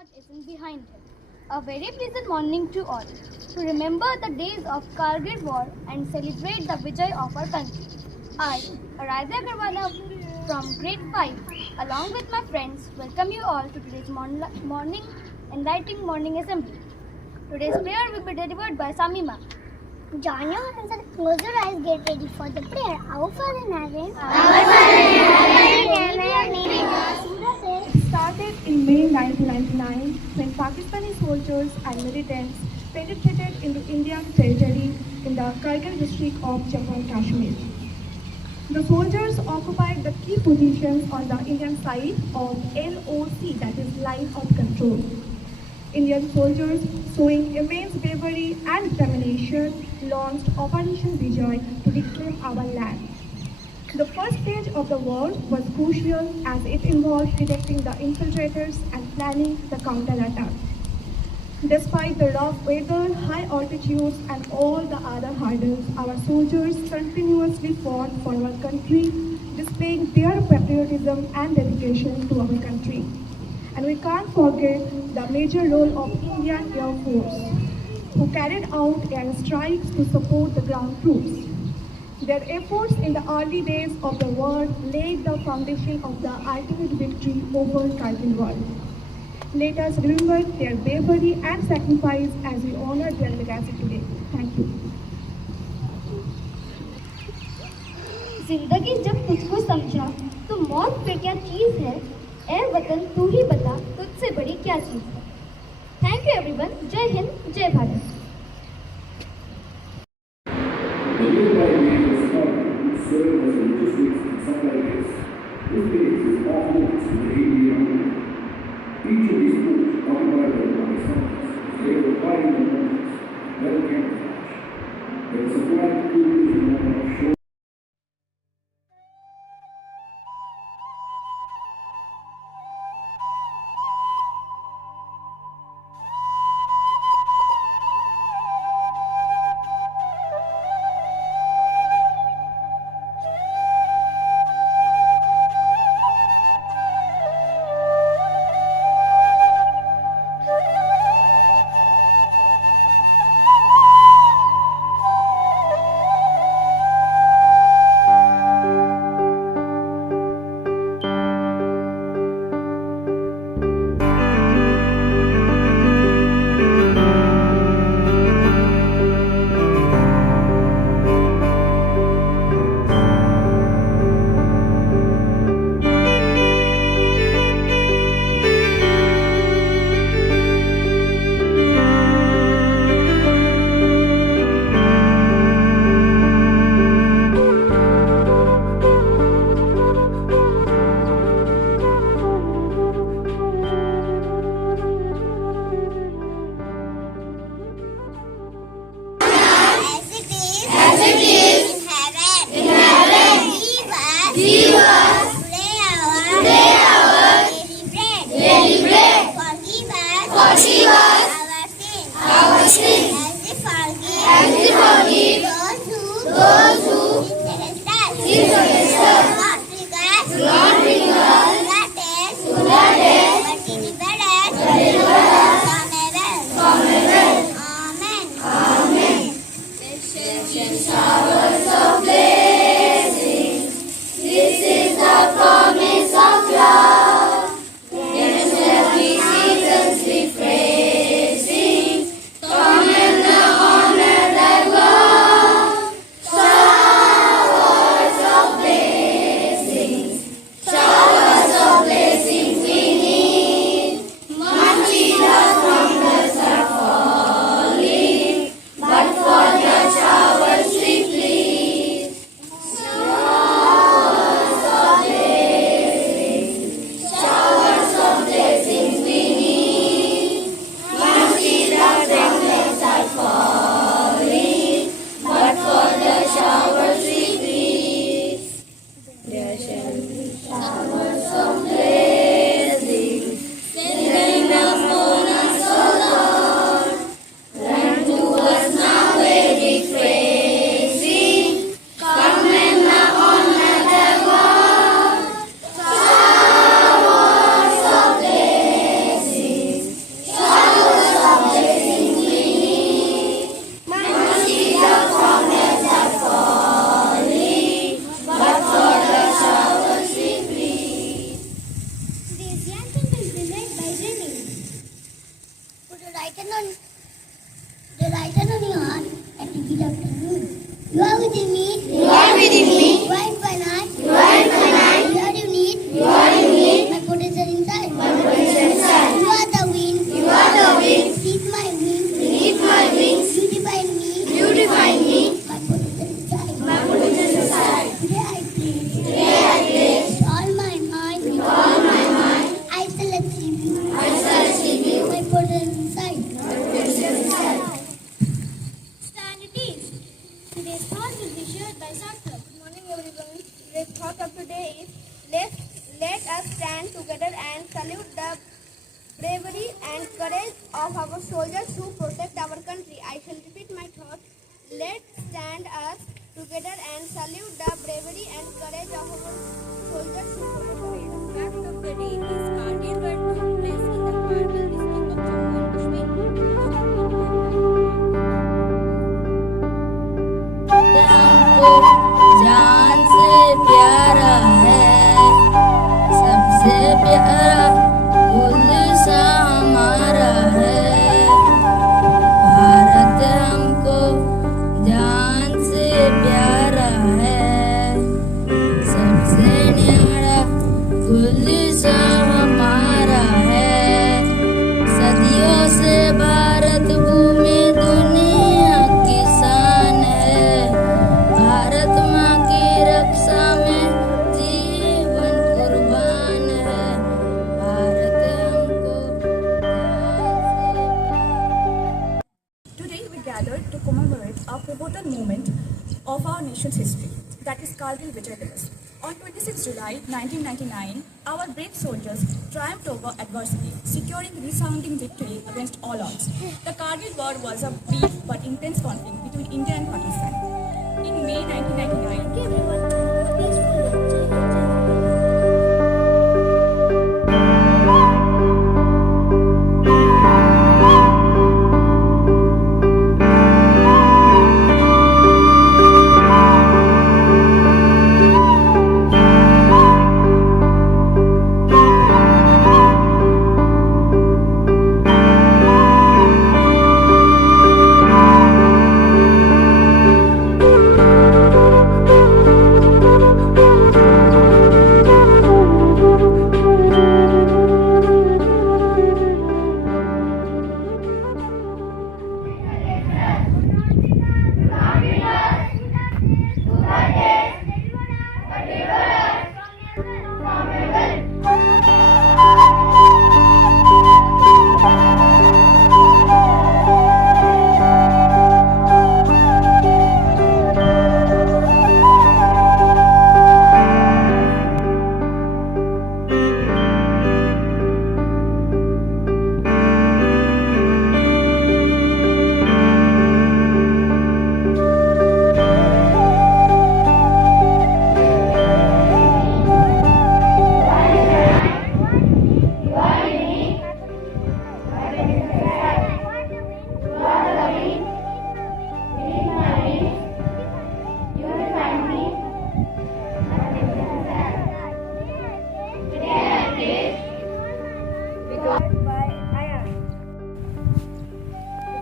what isn't behind him. A very pleasant morning to all, to remember the days of Kargil war and celebrate the Vijay of our country. I, Aradhya Karwala from grade 5, along with my friends, welcome you all to today's morning enlightening morning assembly. Today's prayer will be delivered by Samima. Join your hands and close your eyes. Get ready for the prayer. Our Father in heaven. It started in May 1999 when Pakistani soldiers and militants penetrated into Indian territory in the Kargil district of Jammu and Kashmir. The soldiers occupied the key positions on the Indian side of LOC, that is line of control. Indian soldiers, showing immense bravery and determination, launched Operation Vijay to reclaim our land. The first stage of the war was crucial as it involved detecting the infiltrators and planning the counterattack. Despite the rough weather, high altitudes, and all the other hurdles, our soldiers continuously fought for our country, displaying their patriotism and dedication to our country. And we can't forget the major role of Indian Air Force, who carried out airstrikes to support the ground troops. Their efforts in the early days of the war laid the foundation of the ultimate victory over Kargil war. Let us remember their bravery and sacrifice as we honor their legacy today. Thank you. जिंदगी जब तुझको समझा तो मौत पे क्या चीज है, ए वतन तू ही बता तुझसे बड़ी क्या चीज है. Thank you everyone. जय हिंद, जय Bharat. Each of these groups occupied by Pakistanis, they were fighting the Muslims, well camouflaged. They were supplied food in the form of shore. Come in the honor that love. lighten on your heart and repeat after me. You are within me. You are within me. You are infinite. You are infinite. You are unique. You are unique. My potential inside. My potential inside. You are the wind. You are the wind. Beneath my wings. Beneath my wings. You define me. You define me. My potential inside. My potential inside. Today I place. Today I place. With all my mind. With all my mind. I shall achieve you. I shall achieve you. My potential inside. My potential inside. Stand at ease. Today's thought will be shared by Sarthak. Good morning, everyone. Today's thought of today is let us stand together and salute the bravery and courage of our soldiers who protect our country. I shall repeat my thought. Let's stand us together and salute the bravery and courage of our soldiers who protect our country. The fact of the day is Kargil war took place in the Kargil district of Jammu and Kashmir. हमको जान से प्यारा है, सबसे प्यारा गुलशन हमारा है। भारत हमको जान से प्यारा है, सबसे न्यारा गुलशन हमारा है। सदियों से भारत भूमि दुनिया की शान है। भारत माँ की रक्षा में जीवन कुर्बान है। भारत हमको जान से प्यारा। Today we gathered to commemorate a pivotal moment of our nation's history, that is Kargil Vijay Divas. On 26 July 1999, our brave soldiers triumphed over adversity, securing resounding victory against all odds. The Kargil War was a brief but intense conflict between India and Pakistan. In May 1999,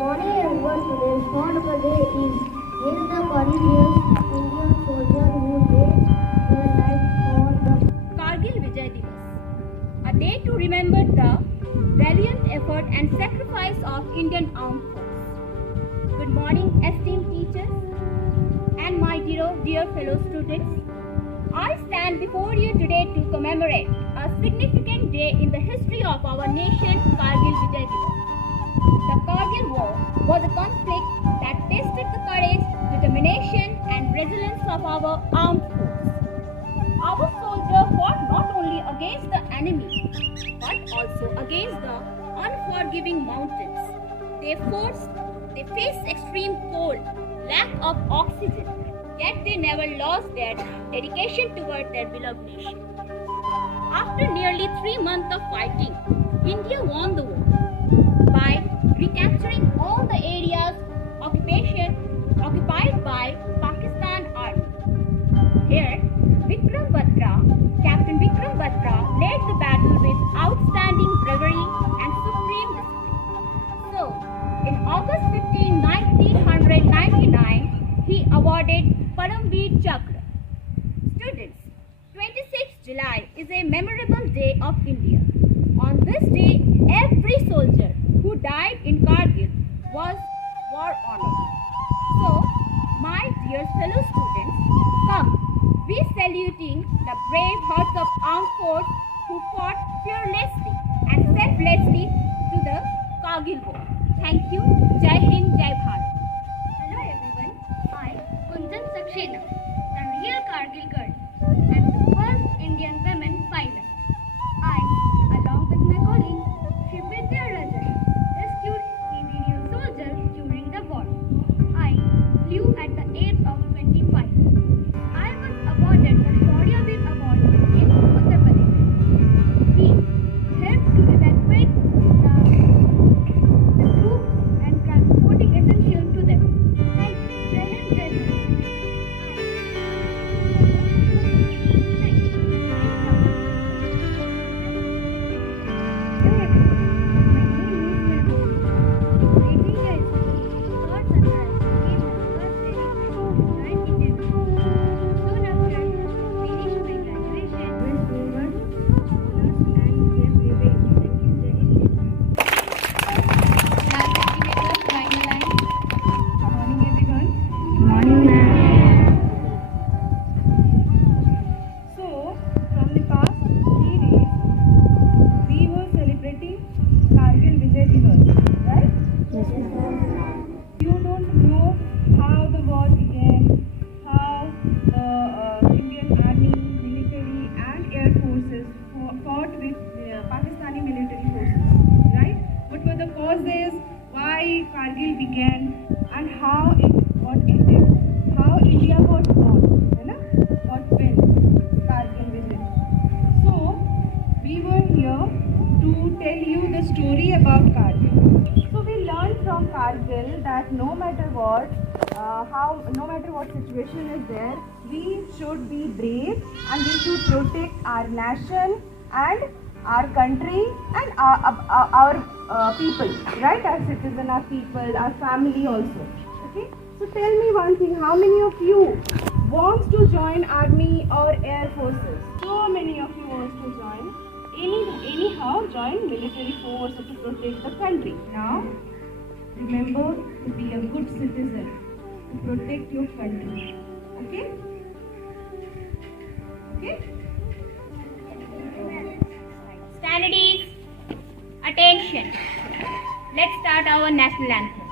Morning everyone, today's thought of the day is Hail the courageous Indian soldiers who laid their lives for the Kargil Vijay Divas, a day to remember the valiant effort and sacrifice of Indian armed forces. Good morning, esteemed teachers and my dear fellow students. I stand before you today to commemorate a significant day in the history of our nation, Kargil Vijay Divas. The Kargil War was a conflict that tested the courage, determination and resilience of our armed forces. Our soldiers fought not only against the enemy but also against the unforgiving mountains. They faced extreme cold, lack of oxygen, yet they never lost their dedication toward their beloved nation. After nearly 3 months of fighting, India won the war by recapturing all the areas occupied by Pakistan Army. Here, Captain Vikram Batra led the battle with outstanding bravery and supreme discipline. So, awarded Paramveer Chakra. Students, 26th July is a memorable day of India. On this day, every soldier who died in Kargil was honored. So, my dear fellow students, come, we saluting the brave hearts of armed force who fought fearlessly and selflessly to the Kargil war. Thank you. Jai Hind, Jai Bharat. Hello everyone, I, Kunjan Saxena, the real Kargil girl, and the first Indian women pilot. I, along with my colleague, Shrividya Rajan, rescued civilian soldiers during the war. I flew at the age of 25. I was awarded the Shaurya Veer Award in Uttar Pradesh. We helped to evacuate the troops and transporting essentials to them. Thank you. Jai Hind, Jai Bharat. Hello everyone, my name is Mehboob. Raising a thought sunrise became my first study in Indian. Soon after finished my graduation, went forward, honors and gave away. Thank you, Jai Hind, Jai Bharat. Morning, everyone. So, from the past 3 days, we were celebrating Kargil Vijay Diwas, right? You don't know how the war began, how the Indian army, military, and air forces fought with Pakistani military forces, right? What were the causes, why Kargil began, and how it got ended, how India got won, got win Kargil Vijay. So we were here to tell you the story about Kargil. So we learned from Kargil that no matter what situation is there, we should be brave and we should protect our nation and our country and our people, right? Our citizen, our people, our family also. Okay. So tell me one thing: how many of you wants to join army or air forces? So many of you wants to join. Anyhow, join military force to protect the country. Now, remember to be a good citizen to protect your country. Okay? Okay? Standards, attention. Let's start our national anthem.